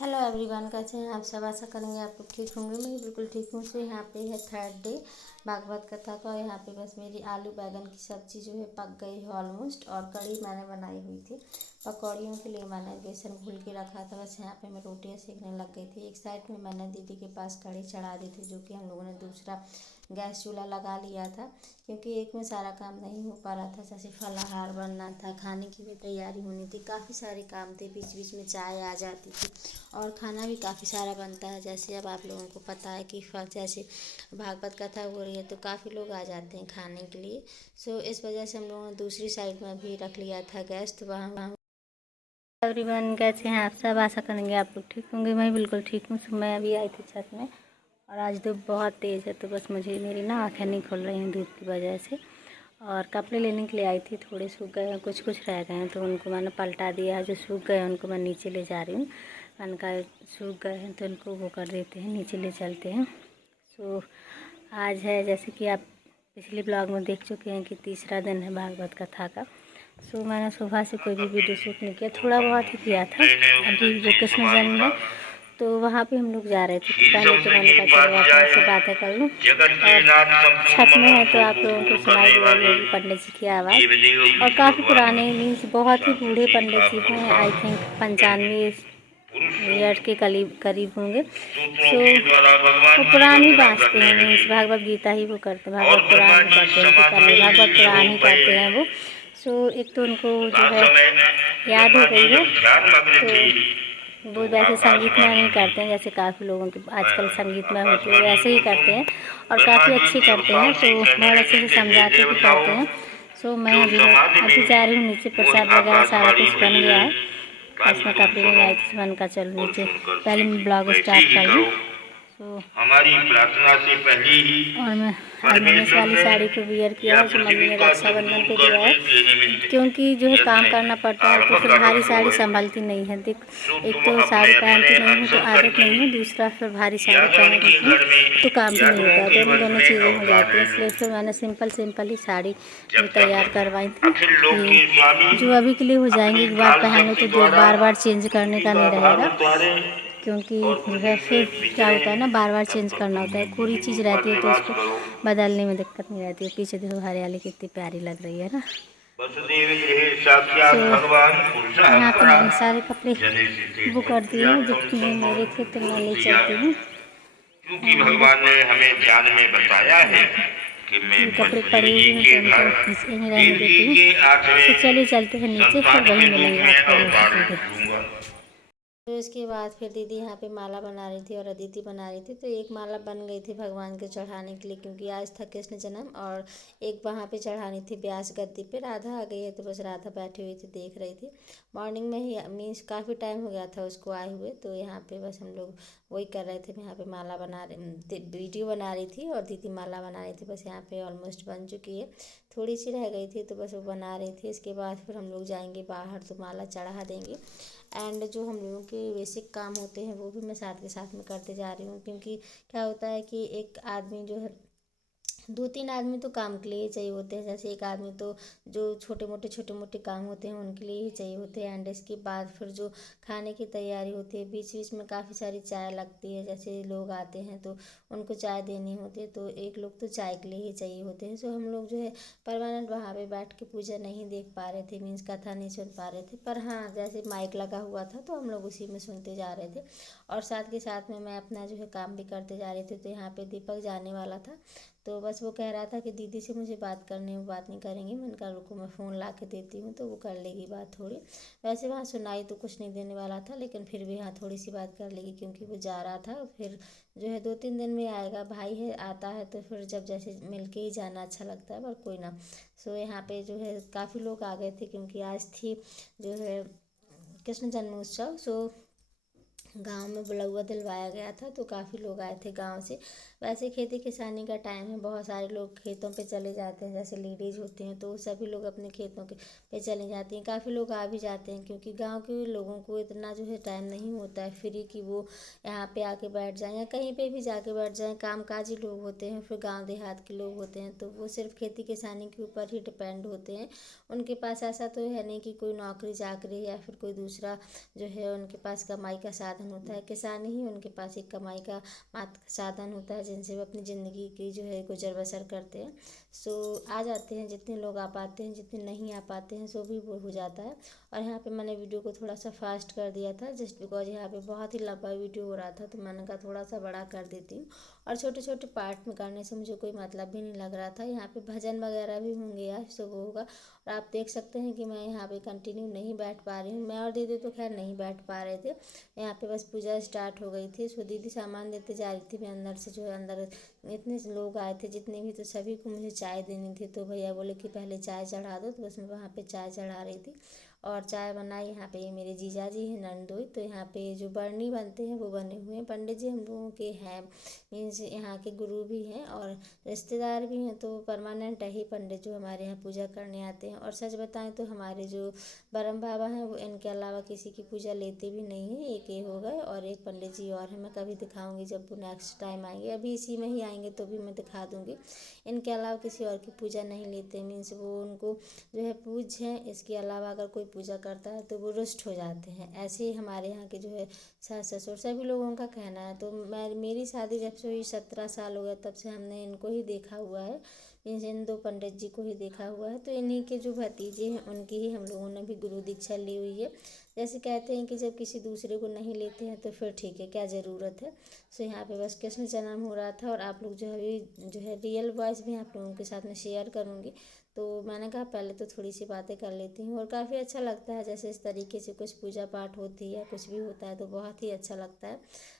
Hello everyone, कैसे हैं आप सब। आशा करेंगे आप लोग ठीक होंगे। मैं बिल्कुल ठीक हूँ। सो यहाँ पे है थर्ड डे भागवत कथा का। यहाँ पे बस मेरी आलू बैगन की सब्ज़ी जो है पक गई है ऑलमोस्ट। और कढ़ी मैंने बनाई हुई थी। पकौड़ियों के लिए मैंने बेसन घोल के रखा था। बस यहाँ पे मैं रोटियाँ सेकने लग गई थी। एक साइड में मैंने दीदी के पास कढ़ी चढ़ा दी थी, जो कि हम लोगों ने दूसरा गैस चूल्हा लगा लिया था, क्योंकि एक में सारा काम नहीं हो पा रहा था। जैसे फलाहार बनना था, खाने की भी तैयारी होनी थी, काफ़ी सारे काम थे। बीच बीच में चाय आ जाती थी और खाना भी काफ़ी सारा बनता है। जैसे अब आप लोगों को पता है कि जैसे भागवत कथा हो रही है तो काफ़ी लोग आ जाते हैं खाने के लिए। सो इस वजह से हम लोगों ने दूसरी साइड में भी रख लिया था गैस। तो वहाँ एवरीवन, कैसे हैं आप सब। आशा करेंगे आप लोग ठीक होंगे। मैं बिल्कुल ठीक हूँ। सो मैं अभी आई थी छत में और आज धूप बहुत तेज़ है, तो बस मुझे मेरी ना आँखें नहीं खुल रही हैं धूप की वजह से। और कपड़े लेने के लिए आई थी। थोड़े सूख गए हैं, कुछ कुछ रह गए हैं, तो उनको मैंने पलटा दिया। जो सूख गए हैं उनको मैं नीचे ले जा रही हूँ। मैंने कहा सूख गए हैं तो इनको वो कर देते हैं, नीचे ले चलते हैं। सो आज है, जैसे कि आप पिछले ब्लॉग में देख चुके हैं, कि तीसरा दिन है भागवत कथा का। सो मैंने सुबह से कोई भी वीडियो शूट नहीं किया, थोड़ा बहुत ही किया था। अभी जो कृष्ण जन्म है तो वहाँ पे हम लोग जा रहे थे। तो पहले तो मैंने कहा चलो आपसे बातें कर लूँ। और छत में है तो आप लोगों को सुनाई दे रही होगी पंडित जी की आवाज़। और काफ़ी पुराने मीन्स बहुत ही बूढ़े पंडित जी हैं। आई थिंक 95 ईयर्स के करीब होंगे। सो वो पुराण ही बाँचते हैं। मीन्स भागवत गीता ही वो करते हैं, भागवत पुराण ही करते हैं, गीता नहीं, भागवत पुराण ही करते हैं वो। सो एक तो उनको जो है याद हो गई है, तो वो वैसे संगीत में नहीं करते हैं जैसे काफ़ी लोगों के आजकल संगीत में होते हैं, वैसे ही करते हैं। और काफ़ी अच्छी करते हैं, तो बहुत अच्छे से समझाते भी करते हैं। सो मैं अभी जा रही हूँ नीचे। प्रसाद वगैरह सारा कुछ बन गया है। बस मैं कपड़े नहीं आई थी, मन का चलो नीचे पहले मैं ब्लॉग स्टार्ट कर लूँ। तो हमारी प्रार्थना से पहले ही और मैं आज मैंने इस वाली साड़ी को वियर किया है, जो मम्मी ने रक्षाबंधन पे दिया है, क्योंकि जो है काम करना पड़ता है तो फिर भारी साड़ी संभलती नहीं है। देख, एक तो साड़ी पहनती नहीं हूँ तो आदत नहीं है, दूसरा फिर भारी साड़ी पहनती हूँ तो काम भी नहीं होता है। दोनों चीज़ें हो जाती हैं। इसलिए फिर मैंने सिंपल ही साड़ी तैयार करवाई थी, कि जो अभी के लिए हो जाएंगी। एक बार पहन लो तो बार बार चेंज करने का नहीं रहेगा, क्योंकि जो है फिर क्या होता है ना, बार बार चेंज करना होता है। पूरी चीज़ रहती है तो उसको बदलने में दिक्कत नहीं रहती है। पीछे देखो हरियाली कितनी प्यारी लग रही है ना। यहाँ पे मैंने सारे कपड़े वो कर दिए हैं, जितने मेरे थे तो मैं ले चलती हूँ। क्योंकि भगवान ने हमें ध्यान में बताया है कि मैं कपड़े पड़े हुए हैं तो उनको यहीं रहने देती हूँ। तो चलिए चलते हैं नीचे, फिर वहीं मिलेंगे आपको सीधे। तो इसके बाद फिर दीदी यहाँ पे माला बना रही थी और अदिति बना रही थी। तो एक माला बन गई थी भगवान के चढ़ाने के लिए, क्योंकि आज था कृष्ण जन्म। और एक वहाँ पे चढ़ानी थी व्यास गद्दी पे। राधा आ गई है तो बस राधा बैठी हुई थी, देख रही थी। मॉर्निंग में ही मीन्स काफ़ी टाइम हो गया था उसको आए हुए, तो यहाँ पे बस हम लोग वही कर रहे थे। मैं यहाँ पे माला बना रही, वीडियो बना रही थी और दीदी माला बना रही थी। बस यहाँ पे ऑलमोस्ट बन चुकी है, थोड़ी सी रह गई थी तो बस वो बना रही थी। इसके बाद फिर हम लोग जाएंगे बाहर तो माला चढ़ा देंगे। एंड जो हम लोगों के बेसिक काम होते हैं वो भी मैं साथ के साथ में करते जा रही हूँ, क्योंकि क्या होता है कि एक आदमी जो है, 2-3 आदमी तो काम के लिए ही चाहिए होते हैं। जैसे एक आदमी तो जो छोटे मोटे काम होते हैं उनके लिए ही चाहिए होते हैं। एंड इसके बाद फिर जो खाने की तैयारी होती है, बीच बीच में काफ़ी सारी चाय लगती है। जैसे लोग आते हैं तो उनको चाय देनी होती है, तो एक लोग तो चाय के लिए ही चाहिए होते हैं। सो हम लोग जो है परमानेंट वहाँ पे बैठ के पूजा नहीं देख पा रहे थे, मीन्स कथा नहीं सुन पा रहे थे। पर हाँ, जैसे माइक लगा हुआ था तो हम लोग उसी में सुनते जा रहे थे। और साथ के साथ में मैं अपना जो है काम भी करते जा रही थी। तो यहाँ पे दीपक जाने वाला था, तो बस वो कह रहा था कि दीदी से मुझे बात करनी है, वो बात नहीं करेंगी। मैंने कहा रुको मैं फ़ोन ला के देती हूँ, तो वो कर लेगी बात थोड़ी। वैसे वहाँ सुनाई तो कुछ नहीं देने वाला था, लेकिन फिर भी हाँ थोड़ी सी बात कर लेगी, क्योंकि वो जा रहा था। फिर जो है 2-3 दिन में आएगा, भाई है आता है तो फिर जब जैसे मिल के ही जाना अच्छा लगता है, पर कोई ना। सो यहाँ पे जो है काफ़ी लोग आ गए थे, क्योंकि आज थी जो है कृष्ण जन्मोत्सव। सो गांव में बुलौआ दिलवाया गया था, तो काफ़ी लोग आए थे गांव से। वैसे खेती किसानी का टाइम है, बहुत सारे लोग खेतों पे चले जाते हैं। जैसे लेडीज़ होती हैं तो सभी लोग अपने खेतों के पे चले जाती हैं। काफ़ी लोग आ भी जाते हैं, क्योंकि गांव के लोगों को इतना जो है टाइम नहीं होता है फ्री कि वो यहाँ पे आके बैठ जाएँ या कहीं पे भी जाके बैठ जाएँ। कामकाजी लोग होते हैं, फिर गाँव देहात के लोग होते हैं, तो वो सिर्फ खेती किसानी के ऊपर ही डिपेंड होते हैं। उनके पास ऐसा तो है नहीं कि कोई नौकरी चाकरी या फिर कोई दूसरा जो है उनके पास कमाई का साधन साधन होता है। किसान ही उनके पास एक कमाई का मात्र साधन होता है जिनसे वो अपनी ज़िंदगी की जो है गुजर बसर करते हैं। सो आ जाते हैं, जितने लोग आ पाते हैं, जितने नहीं आ पाते हैं सो भी वो हो जाता है। और यहाँ पे मैंने वीडियो को थोड़ा सा फास्ट कर दिया था जस्ट बिकॉज यहाँ पे बहुत ही लंबा वीडियो हो रहा था, तो मैंने कहा थोड़ा सा बड़ा कर देती हूँ। और छोटे छोटे पार्ट में करने से मुझे कोई मतलब भी नहीं लग रहा था। यहाँ पे भजन वगैरह भी होंगे यार, सब होगा। और आप देख सकते हैं कि मैं यहाँ पे कंटिन्यू नहीं बैठ पा रही हूँ। मैं और दीदी तो खैर नहीं बैठ पा रहे थे, यहाँ पे बस पूजा स्टार्ट हो गई थी। सो दीदी सामान देते जा रही थी, मैं अंदर से जो है अंदर इतने लोग आए थे जितने भी, तो सभी को मुझे चाय देनी थी। तो भैया बोले कि पहले चाय चढ़ा दो, तो बस मैं वहाँ पे चाय चढ़ा रही थी। और चाय बनाई यहाँ पे मेरे जीजा जी हैं नंदोई। तो यहाँ पे जो बरनी बनते हैं वो बने हुए हैं। पंडित जी हम लोगों के हैं, मीन्स यहाँ के गुरु भी हैं और रिश्तेदार भी हैं। तो परमानेंट ही पंडित जो हमारे यहाँ पूजा करने आते हैं। और सच बताएं तो हमारे जो ब्रह्म बाबा हैं वो इनके अलावा किसी की पूजा लेते भी नहीं हैं। एक ये हो गए और एक पंडित जी और हैं, मैं कभी दिखाऊंगी जब वो नेक्स्ट टाइम आएंगे। अभी इसी में ही आएंगे तो भी मैं दिखा दूंगी। इनके अलावा किसी और की पूजा नहीं लेते, मीन्स वो उनको जो है पूज हैं। इसके अलावा अगर कोई पूजा करता है तो वो रुष्ट हो जाते हैं। ऐसे ही हमारे यहाँ के जो है सास ससुर सभी लोगों का कहना है। तो मेरी शादी जब से हुई 17 साल हो गया, तब से हमने इनको ही देखा हुआ है, इन दो पंडित जी को ही देखा हुआ है। तो इन्हीं के जो भतीजे हैं उनकी ही हम लोगों ने भी गुरु दीक्षा ली हुई है। जैसे कहते हैं कि जब किसी दूसरे को नहीं लेते हैं तो फिर ठीक है, क्या ज़रूरत है। सो यहाँ पे बस कृष्ण जन्म हो रहा था और आप लोग जो है रियल वॉइस भी आप लोगों के साथ में शेयर करूँगी। तो मैंने कहा पहले तो थोड़ी सी बातें कर लेती हूँ। और काफ़ी अच्छा लगता है जैसे इस तरीके से कुछ पूजा पाठ होती है या कुछ भी होता है तो बहुत ही अच्छा लगता है।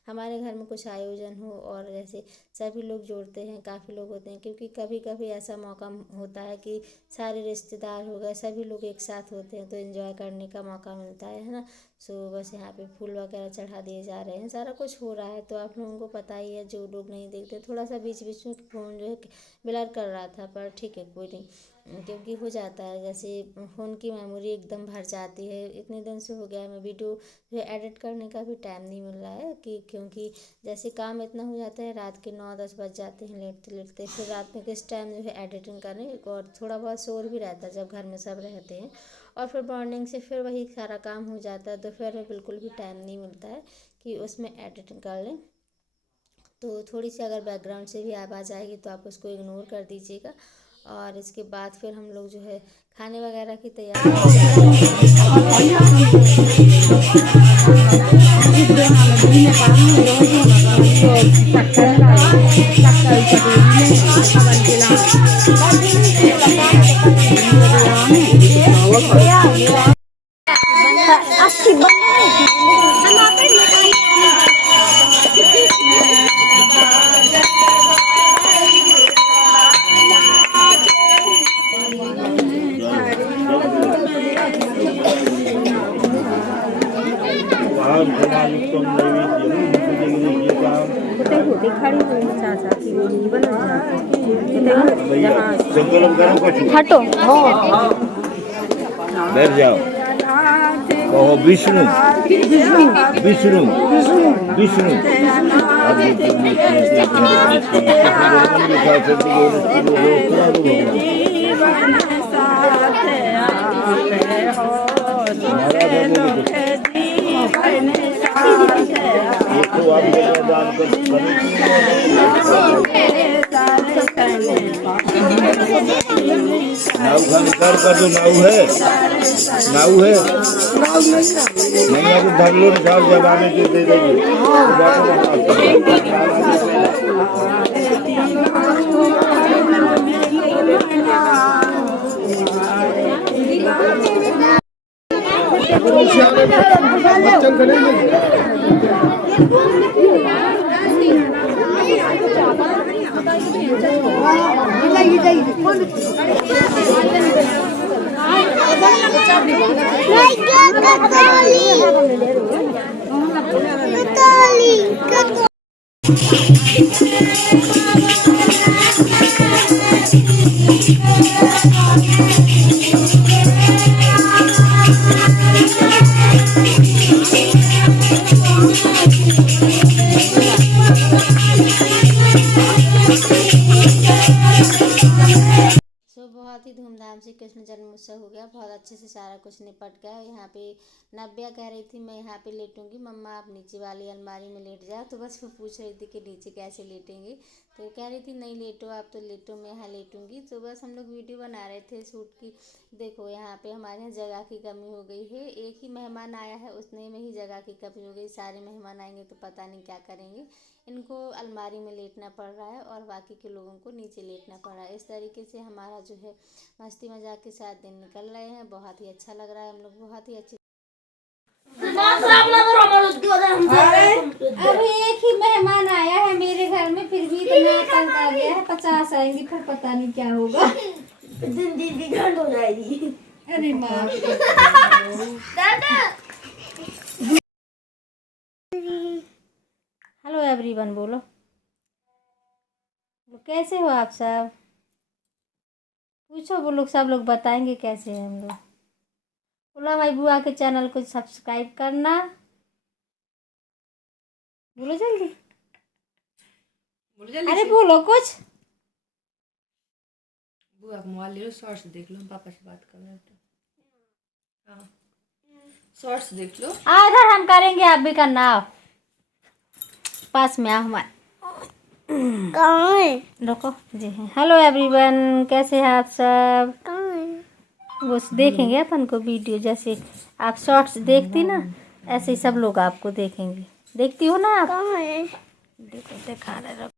हमारे घर में कुछ आयोजन हो और जैसे सभी लोग जोड़ते हैं, काफ़ी लोग होते हैं, क्योंकि कभी कभी ऐसा मौका होता है कि सारे रिश्तेदार हो गए, सभी लोग एक साथ होते हैं तो एंजॉय करने का मौका मिलता है ना। सो बस यहाँ पे फूल वगैरह चढ़ा दिए जा रहे हैं, सारा कुछ हो रहा है। तो आप लोगों को पता ही है, जो लोग नहीं देखते, थोड़ा सा बीच बीच में फ़ोन जो है ब्लर कर रहा था, पर ठीक है कोई नहीं, क्योंकि हो जाता है जैसे फ़ोन की मेमोरी एकदम भर जाती है। इतने दिन से हो गया है मैं वीडियो जो है एडिट करने का भी टाइम नहीं मिल रहा है कि क्योंकि जैसे काम इतना हो जाता है, रात के 9-10 बज जाते हैं लेटते लेटते, फिर रात में किस टाइम जो है एडिटिंग करें। और थोड़ा बहुत शोर भी रहता है जब घर में सब रहते हैं, और फिर मॉर्निंग से फिर वही सारा काम हो जाता है, तो फिर हमें बिल्कुल भी टाइम नहीं मिलता है कि उसमें एडिटिंग कर लें। तो थोड़ी सी अगर बैकग्राउंड से भी आवाज़ आएगी तो आप उसको इग्नोर कर दीजिएगा। और इसके बाद फिर हम लोग जो है खाने वगैरह की तैयारी हटो बैठ जाओ, कहो विष्णु विष्णु विष्णु। नाव का निकाल कर दो, नाव है नहीं है तो धर लो, निकाल जब आने के दे देंगे। बहुत ही धूमधाम से कृष्ण कृष्ण जन्मोत्सव हो गया, बहुत अच्छे से सारा कुछ निपट गया। यहाँ पे नव्या कह रही थी मैं यहाँ पे लेटूंगी, मम्मा आप नीचे वाली अलमारी में लेट जाओ। तो बस वो पूछ रही थी कि नीचे कैसे लेटेंगे, तो कह रही थी नहीं लेटो आप, तो लेटो मैं यहाँ लेटूंगी। तो बस हम लोग वीडियो बना रहे थे शूट की। देखो यहाँ पे हमारे यहाँ जगह की कमी हो गई है, एक ही मेहमान आया है उतने में ही जगह की कमी हो गई। सारे मेहमान आएंगे तो पता नहीं क्या करेंगे, इनको अलमारी में लेटना पड़ रहा है और बाकी के लोगों को नीचे लेटना पड़ रहा है। इस तरीके से हमारा जो है मस्ती मजाक के साथ दिन निकल रहे हैं। बहुत ही अच्छा लग रहा है, हम लोग बहुत ही अच्छी। अभी एक ही मेहमान आया है मेरे घर में, फिर भी इतना तंग आ गया है। 50 आएंगे फिर पता नहीं क्या होगा, दीदी घंट हो जाएगी। अरे माँ हेलो एवरीवन बोलो, कैसे हो आप सब, पूछो। वो लोग सब लोग बताएंगे कैसे हैं हम लोग। बोलो हमारी बुआ के चैनल को सब्सक्राइब करना, बोलो जल्दी, अरे बोलो कुछ। बुआ का मोबाइल ले लो, शॉर्ट्स देख लो, पापा से बात कर रहे थे। हाँ शॉर्ट्स देख लो। इधर हम करेंगे, आप भी करना, आओ पास में आओ हमारे। कहाँ है? रुको जी हैं। हेलो एवरीवन, कैसे हैं आप सब? वो देखेंगे अपन को वीडियो, जैसे आप शॉर्ट्स देखती ना ऐसे ही सब लोग आपको देखेंगे। देखती हो ना आप? देखो दिखा रहे।